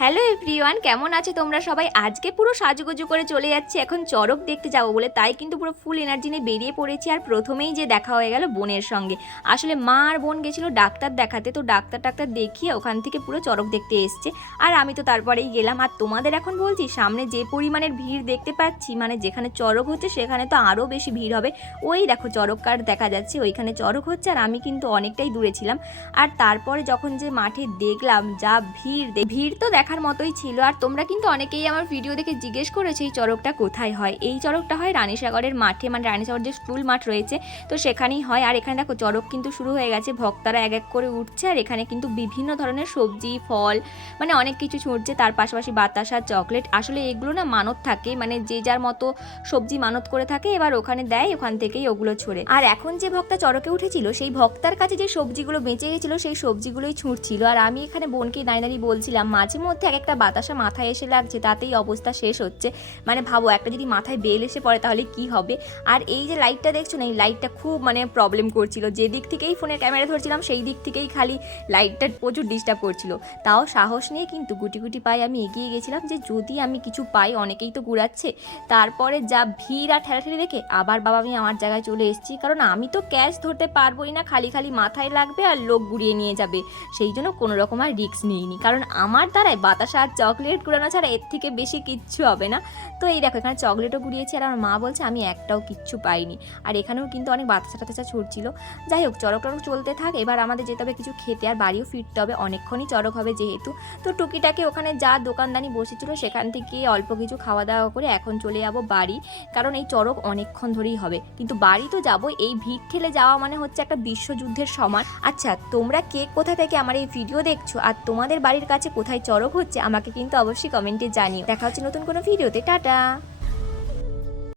Hello everyone, কেমন আছো তোমরা সবাই? আজকে পুরো সাজুগুজু করে চলে যাচ্ছি এখন চড়ক দেখতে যাবো বলে, তাই কিন্তু পুরো ফুল এনার্জি নিয়ে বেরিয়ে পড়েছি। আর প্রথমেই যে দেখা হয়ে গেল বোনের সঙ্গে। আসলে মা আর বোন গেছিলো ডাক্তার দেখাতে, তো ডাক্তার দেখিয়ে ওখান থেকে পুরো চড়ক দেখতে এসছে। আর আমি তো তারপরেই গেলাম। আর তোমাদের এখন বলছি, সামনে যে পরিমাণের ভিড় দেখতে পাচ্ছি, মানে যেখানে চড়ক হচ্ছে সেখানে তো আরও বেশি ভিড় হবে। ওই দেখো চড়ক কার দেখা যাচ্ছে, ওইখানে চড়ক হচ্ছে আর আমি কিন্তু অনেকটাই দূরে ছিলাম। আর তারপরে যখন যে মাঠে দেখলাম যা ভিড় তো দেখার মতোই ছিল। আর তোমরা কিন্তু অনেকেই আমার ভিডিও দেখে জিজ্ঞেস করেছো এই চড়কটা কোথায় হয়। এই চড়কটা হয় রানীসাগরের মাঠে, মানে রানীসাগর যে স্কুল মাঠ রয়েছে তো সেখানেই হয়। আর এখানে দেখো চড়ক কিন্তু শুরু হয়ে গেছে, ভক্তরা এক এক করে উঠছে। আর এখানে কিন্তু বিভিন্ন ধরনের সবজি ফল মানে অনেক কিছু ছুটছে, তার পাশাপাশি বাতাসা চকলেট। আসলে এগুলো না মানত থাকে, মানে যে যার মতো সবজি মানত করে থাকে, এবার ওখানে দেয়, ওখান থেকেই ওগুলো ছড়ে। আর এখন যে ভক্তা চড়কে উঠেছিল সেই ভক্তার কাছে যে সবজিগুলো বেঁচে গেছিলো সেই সবজিগুলোই ছুঁড়ছিল। আর আমি এখানে বোনকে দাঁড়িয়ে বলছিলাম, মাঝে মধ্যে এক একটা বাতাসা মাথায় এসে লাগছে, তাতেই অবস্থা শেষ হচ্ছে। মানে ভাবো, একটা যদি মাথায় বেল এসে পড়ে তাহলে কি হবে। আর এই যে লাইটটা দেখছো না, এই লাইটটা খুব মানে প্রবলেম করছিল। যে দিক থেকেই ফোনের ক্যামেরা ধরছিলাম সেই দিক থেকেই খালি লাইটটা প্রচুর ডিস্টার্ব করছিল। তাও সাহস নিয়ে কিন্তু গুটি গুটি পায়ে আমি এগিয়ে গেছিলাম, যে যদি আমি কিছু পাই, অনেকেই তো ঘুরাচ্ছে। তারপরে যা ভিড় আর ঠেলাঠেলি দেখে আবার বাবা আমি আমার জায়গায় চলে এসেছি, কারণ আমি তো ক্যাশ ধরতে পারবোই না, খালি খালি মাথায় লাগবে আর লোক ঘুরিয়ে নিয়ে যাবে। সেই জন্য কোনো রকম আর রিস্ক নিইনি, কারণ আমার দ্বারায় বাতাসা আর চকলেট কুড়ানো ছাড়া এর থেকে বেশি কিচ্ছু হবে না। তো এই দেখো এখানে চকলেটও কুড়িয়েছি, আর আমার মা বলছে আমি একটাও কিচ্ছু পাইনি। আর এখানেও কিন্তু অনেক বাতাসা টাতাসা ছুটছিল। যাই হোক, চড়ক টড়ক চলতে থাক, এবার আমাদের যেতে হবে কিছু খেতে, আর বাড়িও ফিরতে হবে, অনেকক্ষণই চড়ক হবে যেহেতু। তো টুকিটাকে ওখানে যা দোকানদানি বসেছিল সেখান থেকে অল্প কিছু খাওয়া দাওয়া করে এখন চলে যাবো বাড়ি, কারণ এই চড়ক অনেকক্ষণ ধরেই হবে। কিন্তু বাড়ি তো যাবো, এই ভিড় ঠেলে যাওয়া মানে হচ্ছে একটা বিশ্বযুদ্ধের সমান। আচ্ছা, তোমরা কে কোথা থেকে আমার এই ভিডিও দেখছো আর তোমাদের বাড়ির কাছে কোথায় চড়ক হচ্ছে আমাকে কিন্তু অবশ্যই কমেন্টে জানিও। দেখা হচ্ছে নতুন কোনো ভিডিওতে। টাটা।